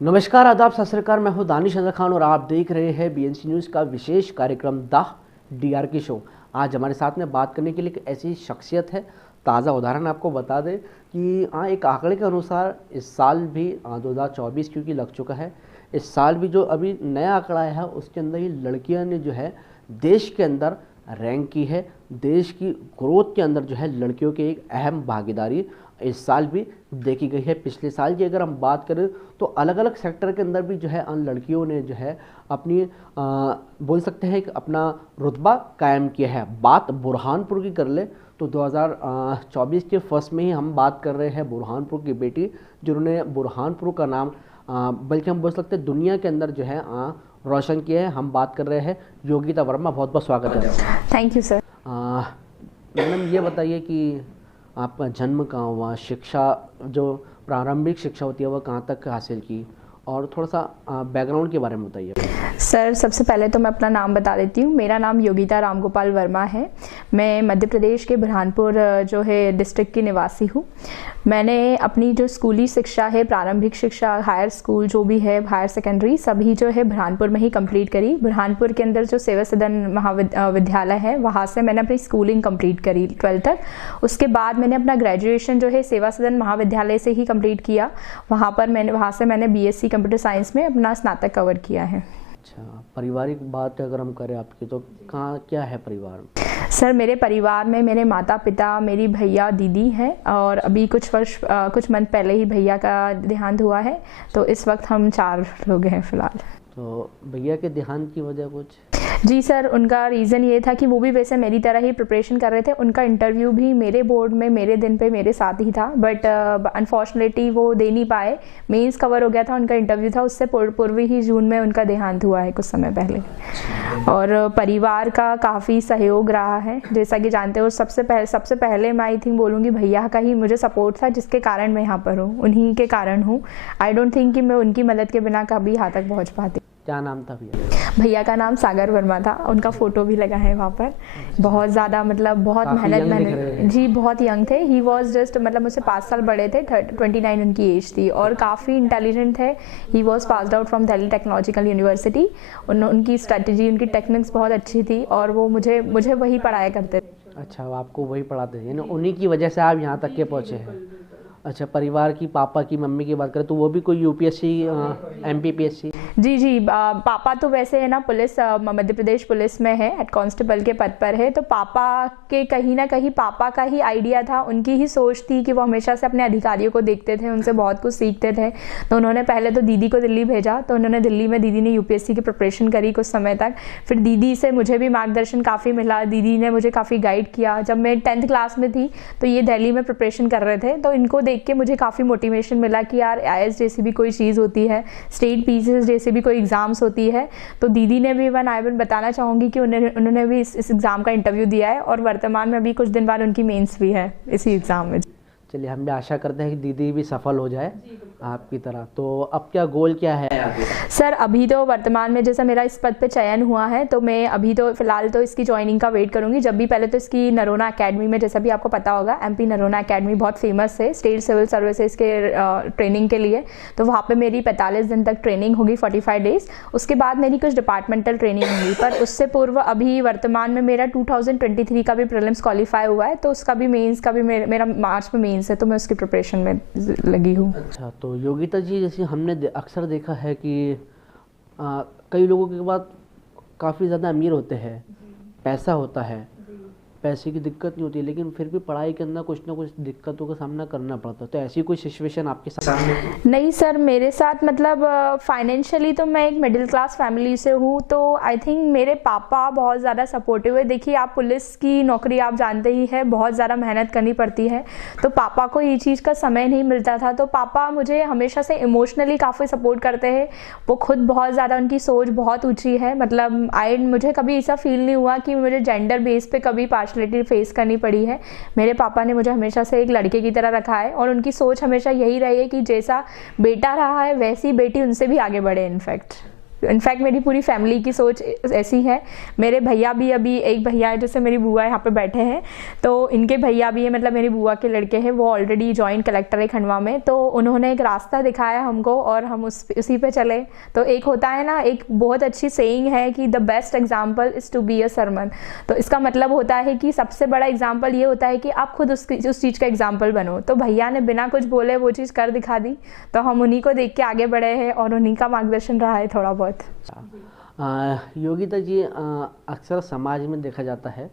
नमस्कार, आदाब, सत श्री अकाल। मैं हूं दानिश अजहर खान और आप देख रहे हैं बीएनसी न्यूज़ का विशेष कार्यक्रम द डीआरके शो। आज हमारे साथ में बात करने के लिए एक ऐसी शख्सियत है। ताज़ा उदाहरण आपको बता दें कि एक आंकड़े के अनुसार इस साल भी 2024 क्योंकि लग चुका है, इस साल भी जो अभी नया आंकड़ा आया है उसके अंदर ही लड़कियां ने जो है देश के अंदर रैंक की है। देश की ग्रोथ के अंदर जो है लड़कियों की एक अहम भागीदारी इस साल भी देखी गई है। पिछले साल की अगर हम बात करें तो अलग अलग सेक्टर के अंदर भी जो है लड़कियों ने जो है अपनी बोल सकते हैं कि अपना रुतबा कायम किया है। बात बुरहानपुर की कर ले तो 2024 के फर्स्ट में ही हम बात कर रहे हैं बुरहानपुर की बेटी, जिन्होंने बुरहानपुर का नाम बल्कि हम बोल सकते हैं दुनिया के अंदर जो है रोशन किया है। हम बात कर रहे हैं योगिता वर्मा। बहुत बहुत स्वागत है। Thank you sir. मैडम ये बताइए कि आपका जन्म कहाँ हुआ, शिक्षा जो प्रारंभिक शिक्षा होती है वह कहाँ तक हासिल की, और थोड़ा सा बैकग्राउंड के बारे में बताइए। सर सबसे पहले तो मैं अपना नाम बता देती हूँ। मेरा नाम योगिता रामगोपाल वर्मा है। मैं मध्य प्रदेश के बुरहानपुर जो है डिस्ट्रिक्ट की निवासी हूँ। मैंने अपनी जो स्कूली शिक्षा है, प्रारंभिक शिक्षा, हायर स्कूल जो भी है, हायर सेकेंडरी सभी जो है बुरहानपुर में ही कंप्लीट करी। बुरहानपुर के अंदर जो सेवा सदन महाविद्यालय है वहाँ से मैंने अपनी स्कूलिंग कंप्लीट करी 12th तक। उसके बाद मैंने अपना ग्रेजुएशन जो है सेवा सदन महाविद्यालय से ही कंप्लीट किया। वहाँ से मैंने बीएससी कंप्यूटर साइंस में अपना स्नातक कवर किया है। अच्छा, पारिवारिक बात अगर हम करें आपकी तो कहाँ क्या है परिवार में? सर मेरे परिवार में मेरे माता पिता, मेरी भैया दीदी है, और अभी कुछ मंथ पहले ही भैया का देहांत हुआ है, तो इस वक्त हम 4 लोग हैं फिलहाल। तो भैया के देहांत की वजह कुछ? जी सर, उनका रीज़न ये था कि वो भी वैसे मेरी तरह ही प्रिपरेशन कर रहे थे। उनका इंटरव्यू भी मेरे बोर्ड में मेरे दिन पे मेरे साथ ही था, बट अनफॉर्चुनेटली वो दे नहीं पाए। मेंस कवर हो गया था, उनका इंटरव्यू था, उससे पूर्व ही जून में उनका देहांत हुआ है कुछ समय पहले। और परिवार का काफ़ी सहयोग रहा है, जैसा कि जानते हो। सबसे पहले मैं आई थिंक बोलूँगी भैया का ही मुझे सपोर्ट था, जिसके कारण मैं यहाँ पर हूँ, उन्हीं के कारण हूँ। आई डोंट थिंक कि मैं उनकी मदद के बिना कभी यहाँ तक पहुँच पाती। क्या नाम था भैया? भैया का नाम सागर वर्मा था। उनका फ़ोटो भी लगा है वहाँ पर। बहुत ज़्यादा मतलब बहुत मेहनत जी, बहुत यंग थे। ही वॉज जस्ट मतलब मुझसे 5 साल बड़े थे। 29 उनकी एज थी और काफ़ी इंटेलिजेंट थे। He was passed out from Delhi technological university. उनकी स्ट्रेटजी, उनकी टेक्निक्स बहुत अच्छी थी और वो मुझे वही पढ़ाया करते थे। अच्छा, आपको वही पढ़ाते थे, यानी उन्हीं की वजह से आप यहाँ तक के पहुँचे हैं। अच्छा, परिवार की पापा की मम्मी की बात करें तो वो भी कोई यूपीएससी एमपीपीएससी? जी, पापा तो वैसे है ना पुलिस, मध्य प्रदेश पुलिस में है, हेड कांस्टेबल के पद पर है। तो पापा के कहीं ना कहीं पापा का ही आइडिया था, उनकी ही सोच थी कि वो हमेशा से अपने अधिकारियों को देखते थे, उनसे बहुत कुछ सीखते थे। तो उन्होंने पहले तो दीदी को दिल्ली भेजा, तो उन्होंने दिल्ली में दीदी ने यूपीएससी की प्रिपरेशन करी कुछ समय तक। फिर दीदी से मुझे भी मार्गदर्शन काफ़ी मिला, दीदी ने मुझे काफ़ी गाइड किया। जब मैं 10th क्लास में थी तो ये दिल्ली में प्रिपरेशन कर रहे थे, तो इनको देख के मुझे काफ़ी मोटिवेशन मिला कि यार आईएएस जैसी भी कोई चीज़ होती है, स्टेट पीसीएस जैसे भी कोई एग्ज़ाम्स होती है। तो दीदी ने भी बताना चाहूँगी कि उन्होंने भी इस एग्ज़ाम का इंटरव्यू दिया है और वर्तमान में अभी कुछ दिन बाद उनकी मेंस भी है इसी एग्ज़ाम में। चलिए, हम भी आशा करते हैं कि दीदी भी सफल हो जाए आपकी तरह। तो अब क्या गोल क्या है आगे? सर अभी तो वर्तमान में जैसा मेरा इस पद पे चयन हुआ है, तो मैं अभी तो फिलहाल तो इसकी ज्वाइनिंग का वेट करूंगी। जब भी पहले तो इसकी नरोना एकेडमी में, जैसा भी आपको पता होगा, एमपी नरोना एकेडमी बहुत फेमस है स्टेट सिविल सर्विसेज के ट्रेनिंग के लिए। तो वहाँ पर मेरी 45 दिन तक ट्रेनिंग होगी, 45 डेज। उसके बाद मेरी कुछ डिपार्टमेंटल ट्रेनिंग होगी, पर उससे पूर्व अभी वर्तमान में मेरा 2023 का भी प्रीलिम्स क्वालिफाई हुआ है, तो उसका भी मेंस का भी मेरा मार्च में मेंस है, तो मैं उसकी प्रिपरेशन में लगी हूँ। अच्छा, तो योगिता जी, जैसे हमने अक्सर देखा है कि कई लोगों के बाद काफ़ी ज़्यादा अमीर होते हैं, पैसा होता है, पैसे की दिक्कत नहीं होती, लेकिन फिर भी पढ़ाई के अंदर कुछ ना कुछ दिक्कतों का सामना करना पड़ता है। तो ऐसी कोई सिचुएशन आपके साथ? नहीं सर, मेरे साथ मतलब फाइनेंशियली तो मैं एक मिडिल क्लास फैमिली से हूँ, तो आई थिंक मेरे पापा बहुत ज़्यादा सपोर्टिव है। देखिए, आप पुलिस की नौकरी आप जानते ही है, बहुत ज़्यादा मेहनत करनी पड़ती है, तो पापा को ये चीज़ का समय नहीं मिलता था। तो पापा मुझे हमेशा से इमोशनली काफ़ी सपोर्ट करते हैं। वो खुद बहुत ज़्यादा, उनकी सोच बहुत ऊँची है। मतलब मुझे कभी ऐसा फील नहीं हुआ कि मुझे जेंडर बेस पे कभी फेस करनी पड़ी है। मेरे पापा ने मुझे हमेशा से एक लड़के की तरह रखा है और उनकी सोच हमेशा यही रही है कि जैसा बेटा रहा है वैसी बेटी उनसे भी आगे बढ़े। इनफैक्ट इनफैक्ट मेरी पूरी फैमिली की सोच ऐसी है। मेरे भैया भी, अभी एक भैया है जैसे मेरी बुआ यहाँ पे बैठे हैं, तो इनके भैया भी है, मतलब मेरी बुआ के लड़के हैं, वो ऑलरेडी जॉइंट कलेक्टर है खंडवा में, तो उन्होंने एक रास्ता दिखाया हमको और हम उसी पे चले। तो एक होता है ना, एक बहुत अच्छी सेइंग है कि the best example is to be a sermon. तो इसका मतलब होता है कि सबसे बड़ा एग्जाम्पल ये होता है कि आप खुद उस चीज़ का एग्जाम्पल बनो। तो भैया ने बिना कुछ बोले वो चीज़ कर दिखा दी, तो हम उन्हीं को देख के आगे बढ़े हैं और उन्हीं का मार्गदर्शन रहा है थोड़ा बहुत। योगिता जी, अक्सर समाज में देखा जाता है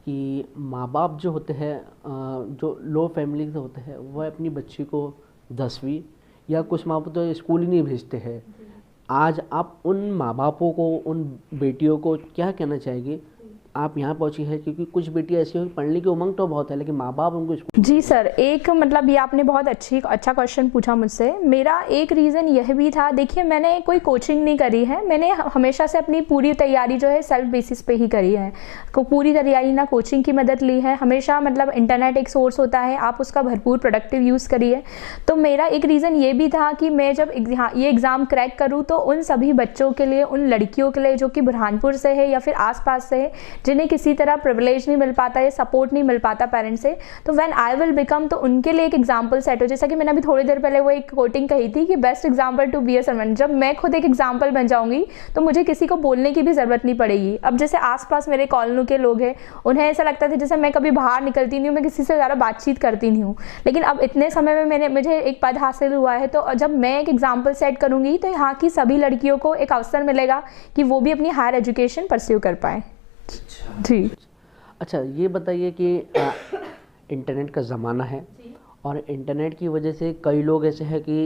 कि माँ बाप जो होते हैं, जो लो फैमिली से होते हैं, वह अपनी बच्ची को 10वीं या कुछ माँ बाप तो स्कूल ही नहीं भेजते हैं। आज आप उन माँ बापों को, उन बेटियों को क्या कहना चाहेंगे? आप यहाँ पहुँची है क्योंकि कुछ बेटियाँ ऐसी हो, पढ़ने की उमंग तो बहुत है लेकिन माँ बाप उनको स्कूल। जी सर, एक मतलब ये आपने बहुत अच्छा क्वेश्चन पूछा मुझसे। मेरा एक रीज़न यह भी था, देखिए मैंने कोई कोचिंग नहीं करी है, मैंने हमेशा से अपनी पूरी तैयारी जो है सेल्फ बेसिस पे ही करी है। पूरी तैयारी ना कोचिंग की मदद ली है हमेशा, मतलब इंटरनेट एक सोर्स होता है, आप उसका भरपूर प्रोडक्टिव यूज़ करिए। तो मेरा एक रीज़न ये भी था कि मैं जब ये एग्ज़ाम क्रैक करूँ तो उन सभी बच्चों के लिए, उन लड़कियों के लिए जो कि बुरहानपुर से है या फिर आसपास से है, जिन्हें किसी तरह प्रिविलेज नहीं मिल पाता या सपोर्ट नहीं मिल पाता पेरेंट्स से, तो व्हेन आई विल बिकम, तो उनके लिए एक एग्जांपल सेट हो। जैसा कि मैंने अभी थोड़ी देर पहले वो एक कोटिंग कही थी कि best example to be a sermon. जब मैं खुद एक एग्जांपल बन जाऊंगी तो मुझे किसी को बोलने की भी जरूरत नहीं पड़ेगी। अब जैसे आसपास मेरे कॉलोनी के लोग हैं, उन्हें ऐसा लगता था जैसे मैं कभी बाहर निकलती नहीं हूँ, मैं किसी से ज़्यादा बातचीत करती नहीं हूँ, लेकिन अब इतने समय में मुझे एक पद हासिल हुआ है, तो जब मैं एक एग्जाम्पल सेट करूँगी तो यहाँ की सभी लड़कियों को एक अवसर मिलेगा कि वो भी अपनी हायर एजुकेशन परस्यू कर पाएँ। जी अच्छा, ये बताइए कि इंटरनेट का ज़माना है और इंटरनेट की वजह से कई लोग ऐसे हैं कि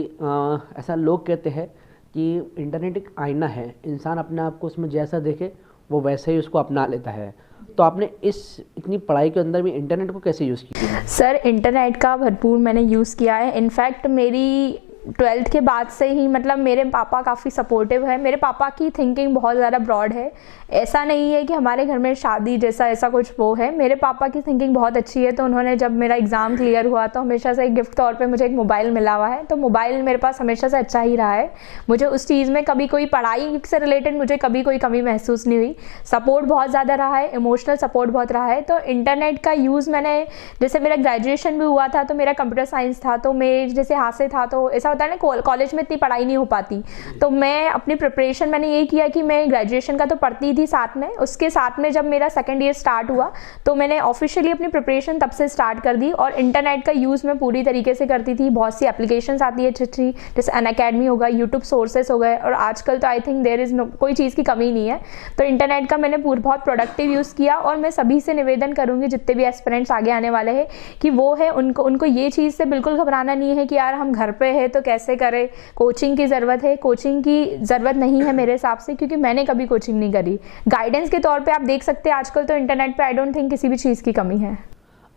ऐसा लोग कहते हैं कि इंटरनेट एक आईना है, इंसान अपने आप को उसमें जैसा देखे वो वैसे ही उसको अपना लेता है। तो आपने इतनी पढ़ाई के अंदर भी इंटरनेट को कैसे यूज़ किया? सर, इंटरनेट का भरपूर मैंने यूज़ किया है। इनफैक्ट मेरी 12th के बाद से ही, मतलब मेरे पापा काफ़ी सपोर्टिव है, मेरे पापा की थिंकिंग बहुत ज़्यादा ब्रॉड है। ऐसा नहीं है कि हमारे घर में शादी जैसा ऐसा कुछ वो है, मेरे पापा की थिंकिंग बहुत अच्छी है। तो उन्होंने, जब मेरा एग्ज़ाम क्लियर हुआ तो हमेशा से एक गिफ्ट तौर पे मुझे एक मोबाइल मिला हुआ है, तो मोबाइल मेरे पास हमेशा से अच्छा ही रहा है। मुझे उस चीज़ में कभी कोई पढ़ाई से रिलेटेड मुझे कभी कोई कमी महसूस नहीं हुई। सपोर्ट बहुत ज़्यादा रहा है, इमोशनल सपोर्ट बहुत रहा है। तो इंटरनेट का यूज़ मैंने, जैसे मेरा ग्रेजुएशन भी हुआ था तो मेरा कंप्यूटर साइंस था, तो मैं जैसे हाथ से था, तो ऐसा होता है ना कॉलेज में इतनी पढ़ाई नहीं हो पाती, तो मैं अपनी प्रिपरेशन मैंने ये किया कि मैं ग्रेजुएशन का तो पढ़ती थी साथ में, उसके साथ में जब मेरा सेकंड ईयर स्टार्ट हुआ तो मैंने ऑफिशियली अपनी प्रिपरेशन तब से स्टार्ट कर दी और इंटरनेट का यूज़ मैं पूरी तरीके से करती थी। बहुत सी एप्लीकेशंस आती है अच्छी, जैसे अनअकैडमी होगा, यूट्यूब सोर्सेस हो गए, और आजकल तो आई थिंक देयर इज़ कोई चीज़ की कमी नहीं है। तो इंटरनेट का मैंने बहुत प्रोडक्टिव यूज़ किया और मैं सभी से निवेदन करूँगी, जितने भी एस्पिरेंट्स आगे आने वाले हैं, कि वो है उनको ये चीज़ से बिल्कुल घबराना नहीं है कि यार हम घर पे है तो कैसे करें, कोचिंग की ज़रूरत है। कोचिंग की ज़रूरत नहीं है मेरे हिसाब से, क्योंकि मैंने कभी कोचिंग नहीं करी। गाइडेंस के तौर पे आप देख सकते हैं आजकल तो इंटरनेट पे आई डोंट थिंक किसी भी चीज़ की कमी है।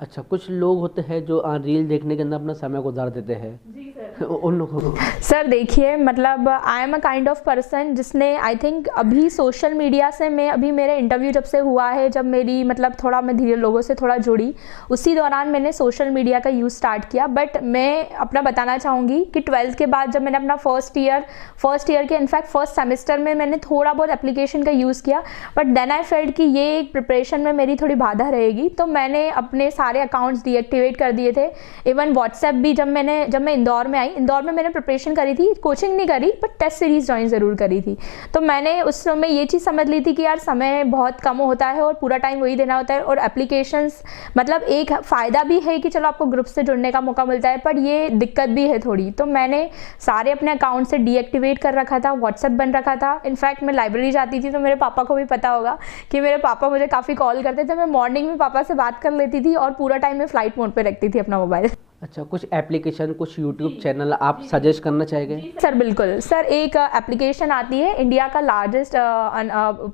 अच्छा, कुछ लोग होते हैं जो रील देखने के अंदर अपना समय गुजार देते हैं। जी सर। उन लोगों को सर देखिए, मतलब I am a kind of person जिसने आई थिंक अभी सोशल मीडिया से, मैं अभी मेरे इंटरव्यू जब से हुआ है, जब मेरी मतलब थोड़ा मैं धीरे लोगों से थोड़ा जुड़ी, उसी दौरान मैंने सोशल मीडिया का यूज़ स्टार्ट किया। बट मैं अपना बताना चाहूँगी कि 12th के बाद जब मैंने अपना फर्स्ट ईयर के इनफैक्ट फर्स्ट सेमेस्टर में मैंने थोड़ा बहुत एप्लीकेशन का यूज़ किया, बट देन आई फेल्ट कि ये एक प्रिपरेशन में मेरी थोड़ी बाधा रहेगी, तो मैंने अपने सारे अकाउंट्स डीएक्टिवेट कर दिए थे। इवन व्हाट्सएप भी जब मैं इंदौर में आई, इंदौर में मैंने प्रिपरेशन करी थी, कोचिंग नहीं करी बट टेस्ट सीरीज ज्वाइन ज़रूर करी थी। तो मैंने उस समय ये चीज़ समझ ली थी कि यार समय बहुत कम होता है और पूरा टाइम वही देना होता है, और एप्लीकेशंस मतलब एक फ़ायदा भी है कि चलो आपको ग्रुप से जुड़ने का मौका मिलता है, पर ये दिक्कत भी है थोड़ी। तो मैंने सारे अपने अकाउंट से डीएक्टिवेट कर रखा था, व्हाट्सएप बन रखा था। इनफैक्ट मैं लाइब्रेरी जाती थी तो मेरे पापा को भी पता होगा कि मेरे पापा मुझे काफ़ी कॉल करते थे, मैं मॉर्निंग में पापा से बात कर लेती थी और पूरा टाइम में फ्लाइट मोड पे रखती थी अपना मोबाइल। अच्छा, कुछ एप्लीकेशन, कुछ यूट्यूब चैनल आप सजेस्ट करना चाहेंगे? सर बिल्कुल सर, एक एप्लीकेशन आती है, इंडिया का लार्जेस्ट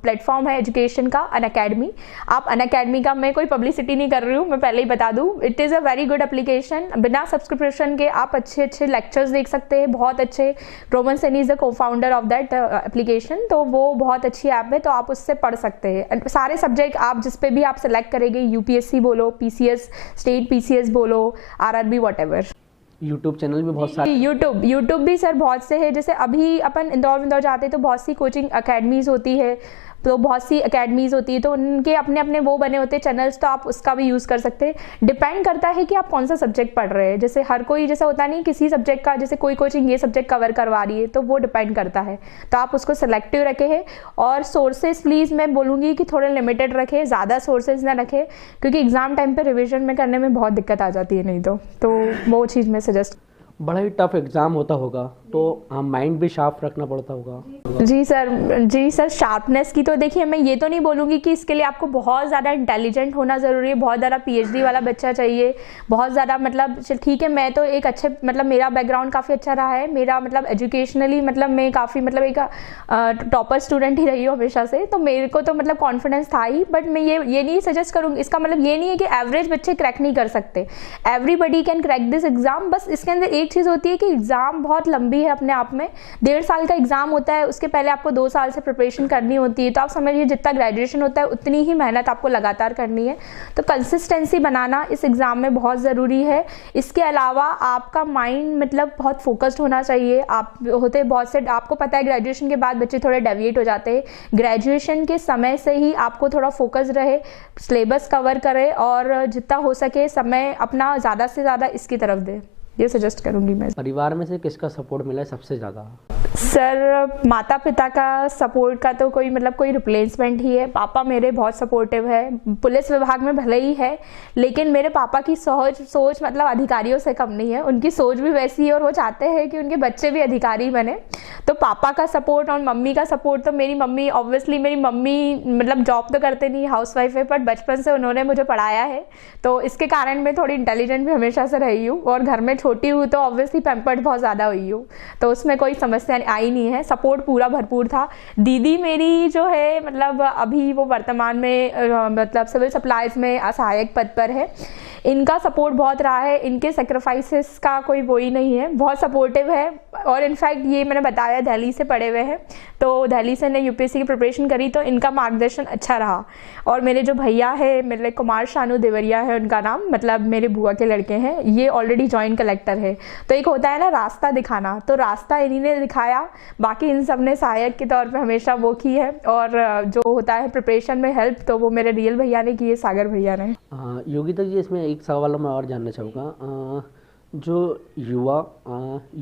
प्लेटफॉर्म है एजुकेशन का, अनअकैडमी। आप अनअकैडमी का, मैं कोई पब्लिसिटी नहीं कर रही हूँ, मैं पहले ही बता दूँ, it is a very good application. बिना सब्सक्रिप्शन के आप अच्छे अच्छे लेक्चर्स देख सकते हैं, बहुत अच्छे। रोमन सैनी इज़ द को फाउंडर ऑफ दैट एप्लीकेशन, तो वो बहुत अच्छी ऐप है, तो आप उससे पढ़ सकते हैं सारे सब्जेक्ट। आप जिस पे भी आप सेलेक्ट करेंगे, यूपीएससी बोलो, पीसीएस, स्टेट पीसीएस बोलो, आरआरबी, व्हाटएवर। यूट्यूब चैनल भी बहुत सारे, यूट्यूब भी सर बहुत से है। जैसे अभी अपन इंदौर जाते हैं तो बहुत सी कोचिंग अकेडमीज होती है, तो बहुत सी अकेडमीज़ होती है, तो उनके अपने अपने वो बने होते हैं चैनल्स, तो आप उसका भी यूज़ कर सकते हैं। डिपेंड करता है कि आप कौन सा सब्जेक्ट पढ़ रहे हैं। जैसे हर कोई जैसा होता नहीं, किसी सब्जेक्ट का जैसे कोई कोचिंग ये सब्जेक्ट कवर करवा रही है, तो वो डिपेंड करता है। तो आप उसको सिलेक्टिव रखे हैं, और सोर्सेज प्लीज़ मैं बोलूँगी कि थोड़े लिमिटेड रखें, ज़्यादा सोर्सेज ना रखें, क्योंकि एग्ज़ाम टाइम पर रिविजन में करने में बहुत दिक्कत आ जाती है नहीं तो वो चीज़ मैं सजेस्ट। बड़ा ही टफ एग्ज़ाम होता होगा, तो माइंड भी शार्प रखना पड़ता होगा। जी सर, शार्पनेस की तो देखिए, मैं ये तो नहीं बोलूँगी कि इसके लिए आपको बहुत ज़्यादा इंटेलिजेंट होना ज़रूरी है, बहुत ज़्यादा PhD वाला बच्चा चाहिए, बहुत ज़्यादा मतलब ठीक है, मैं तो एक अच्छे मतलब मेरा बैकग्राउंड काफ़ी अच्छा रहा है, मेरा मतलब एजुकेशनली मतलब मैं काफ़ी मतलब एक टॉपर स्टूडेंट ही रही हूँ हमेशा से, तो मेरे को तो मतलब कॉन्फिडेंस था ही। बट मैं ये नहीं सजेस्ट करूँगी, इसका मतलब ये नहीं है कि एवरेज बच्चे क्रैक नहीं कर सकते, everybody can crack this exam. बस इसके अंदर एक चीज़ होती है कि एग्ज़ाम बहुत लंबी है अपने आप में, 1.5 साल का एग्ज़ाम होता है, उसके पहले आपको 2 साल से प्रिपरेशन करनी होती है। तो आप समझिए जितना ग्रेजुएशन होता है उतनी ही मेहनत आपको लगातार करनी है। तो कंसिस्टेंसी बनाना इस एग्ज़ाम में बहुत ज़रूरी है। इसके अलावा आपका माइंड मतलब बहुत फोकस्ड होना चाहिए। आप होते बहुत से, आपको पता है ग्रेजुएशन के बाद बच्चे थोड़े डेविएट हो जाते हैं, ग्रेजुएशन के समय से ही आपको थोड़ा फोकस रहे, सिलेबस कवर करे, और जितना हो सके समय अपना ज़्यादा से ज़्यादा इसकी तरफ दे, ये सजेस्ट करूँगी मैं। परिवार में से किसका सपोर्ट मिला है सबसे ज़्यादा? सर माता पिता का सपोर्ट का तो कोई मतलब कोई रिप्लेसमेंट ही है। पापा मेरे बहुत सपोर्टिव है, पुलिस विभाग में भले ही है, लेकिन मेरे पापा की सोच मतलब अधिकारियों से कम नहीं है, उनकी सोच भी वैसी है और वो चाहते हैं कि उनके बच्चे भी अधिकारी बने। तो पापा का सपोर्ट और मम्मी का सपोर्ट, तो मेरी मम्मी ऑब्वियसली, मेरी मम्मी मतलब जॉब तो करते नहीं, हाउसवाइफ है, बट बचपन से उन्होंने मुझे पढ़ाया है, तो इसके कारण मैं थोड़ी इंटेलिजेंट भी हमेशा से रही हूँ, और घर में छोटी हूँ तो ऑब्वियसली पैम्पर्ड बहुत ज़्यादा हुई हूँ, तो उसमें कोई समस्या आई नहीं है, सपोर्ट पूरा भरपूर था। दीदी मेरी जो है मतलब अभी वो वर्तमान में मतलब सिविल सप्लाईज में सहायक पद पर है, इनका सपोर्ट बहुत रहा है, इनके सेक्रीफाइसेस का कोई वो ही नहीं है, बहुत सपोर्टिव है। और इनफैक्ट ये मैंने बताया दिल्ली से पढ़े हुए हैं, तो दिल्ली से ने UPSC की प्रिपरेशन करी, तो इनका मार्गदर्शन अच्छा रहा। और मेरे जो भैया है, मेरे कुमार शानू देवरिया है उनका नाम, मतलब मेरे बुआ के लड़के हैं, ये ऑलरेडी जॉइंट कलेक्टर है। तो एक होता है ना रास्ता दिखाना, तो रास्ता इन्हीं ने दिखाया, बाकी इन सब ने सहायक के तौर पे हमेशा वो की है, और जो होता है प्रिपरेशन में हेल्प, तो वो मेरे रियल भैया ने की है, सागर भैया ने। योगिता जी, इसमें एक सवाल मैं और जानना चाहूँगा, जो युवा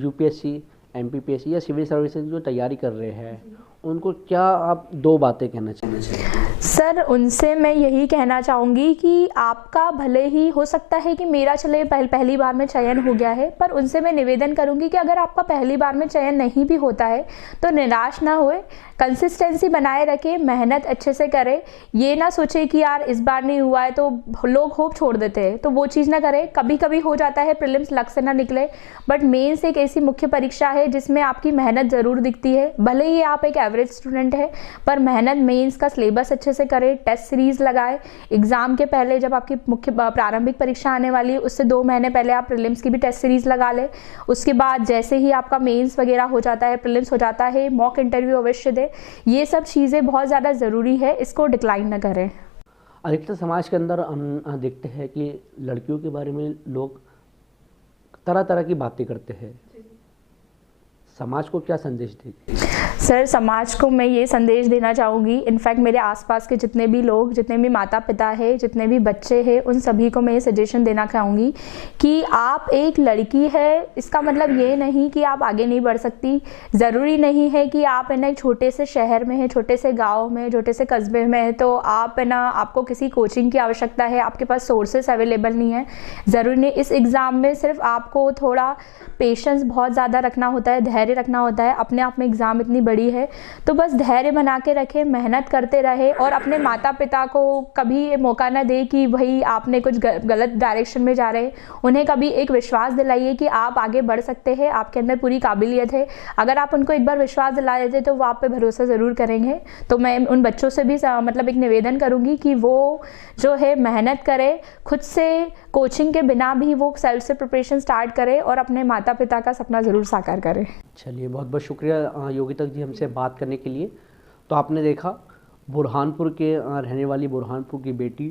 UPSC, MPPSC या सिविल सर्विसेज जो तैयारी कर रहे हैं, उनको क्या आप 2 बातें कहना चाहिए? सर उनसे मैं यही कहना चाहूँगी कि आपका भले ही हो सकता है कि मेरा चले पहली बार में चयन हो गया है, पर उनसे मैं निवेदन करूँगी कि अगर आपका पहली बार में चयन नहीं भी होता है तो निराश ना होए, कंसिस्टेंसी बनाए रखें, मेहनत अच्छे से करें। ये ना सोचे कि यार इस बार नहीं हुआ है, तो लोग होप छोड़ देते हैं, तो वो चीज़ ना करें। कभी कभी हो जाता है प्रीलिम्स लक से ना निकले, बट मेंस एक ऐसी मुख्य परीक्षा है जिसमें आपकी मेहनत ज़रूर दिखती है। भले ही आप एक एवरेज स्टूडेंट है, पर मेहनत, मेंस का सिलेबस अच्छे से करें, टेस्ट सीरीज लगाए, एग्जाम के पहले जब आपकी मुख्य प्रारंभिक परीक्षा आने वाली है उससे 2 महीने पहले आप प्रीलिम्स की भी टेस्ट सीरीज लगा ले। उसके बाद जैसे ही आपका मेंस वगैरह हो जाता है, प्रीलिम्स हो जाता है, मॉक इंटरव्यू अवश्य दे। ये सब चीज़ें बहुत ज़्यादा ज़रूरी है, इसको डिक्लाइन न करें। अधिकतर समाज के अंदर हम देखते हैं कि लड़कियों के बारे में लोग तरह तरह की बातें करते हैं, समाज को क्या संदेश देगी? सर समाज को मैं ये संदेश देना चाहूँगी, इनफैक्ट मेरे आसपास के जितने भी लोग, जितने भी माता पिता है, जितने भी बच्चे हैं, उन सभी को मैं ये सजेशन देना चाहूँगी कि आप एक लड़की है, इसका मतलब ये नहीं कि आप आगे नहीं बढ़ सकती। ज़रूरी नहीं है कि आप है ना एक छोटे से शहर में है, छोटे से गाँव में, छोटे से कस्बे में है तो आप है ना आपको किसी कोचिंग की आवश्यकता है, आपके पास सोर्सेस अवेलेबल नहीं है। ज़रूरी नहीं, इस एग्ज़ाम में सिर्फ आपको थोड़ा पेशेंस बहुत ज़्यादा रखना होता है, धैर्य रखना होता है। अपने आप में एग्ज़ाम इतनी बड़ी है तो बस धैर्य बना के रखें, मेहनत करते रहे, और अपने माता पिता को कभी ये मौका ना दे कि भाई आपने कुछ गलत डायरेक्शन में जा रहे। उन्हें कभी एक विश्वास दिलाइए कि आप आगे बढ़ सकते हैं, आपके अंदर पूरी काबिलियत है। अगर आप उनको एक बार विश्वास दिला देते तो वो आप पे भरोसा ज़रूर करेंगे। तो मैं उन बच्चों से भी मतलब एक निवेदन करूँगी कि वो जो है मेहनत करे, खुद से कोचिंग के बिना भी वो सेल्फ से प्रिपरेशन स्टार्ट करे और अपने माता पिता का सपना ज़रूर साकार करे। चलिए, बहुत बहुत शुक्रिया योगिता जी हमसे बात करने के लिए। तो आपने देखा बुरहानपुर के रहने वाली बुरहानपुर की बेटी,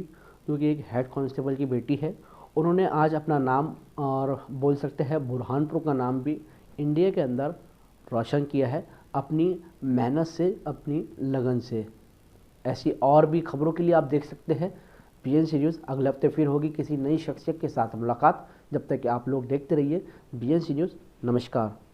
जो कि एक हेड कांस्टेबल की बेटी है, उन्होंने आज अपना नाम और बोल सकते हैं बुरहानपुर का नाम भी इंडिया के अंदर रोशन किया है अपनी मेहनत से, अपनी लगन से। ऐसी और भी खबरों के लिए आप देख सकते हैं बीएनसी न्यूज़। अगले हफ्ते फिर होगी किसी नई शख्सियत के साथ मुलाकात। जब तक कि आप लोग देखते रहिए बीएनसी न्यूज़। नमस्कार।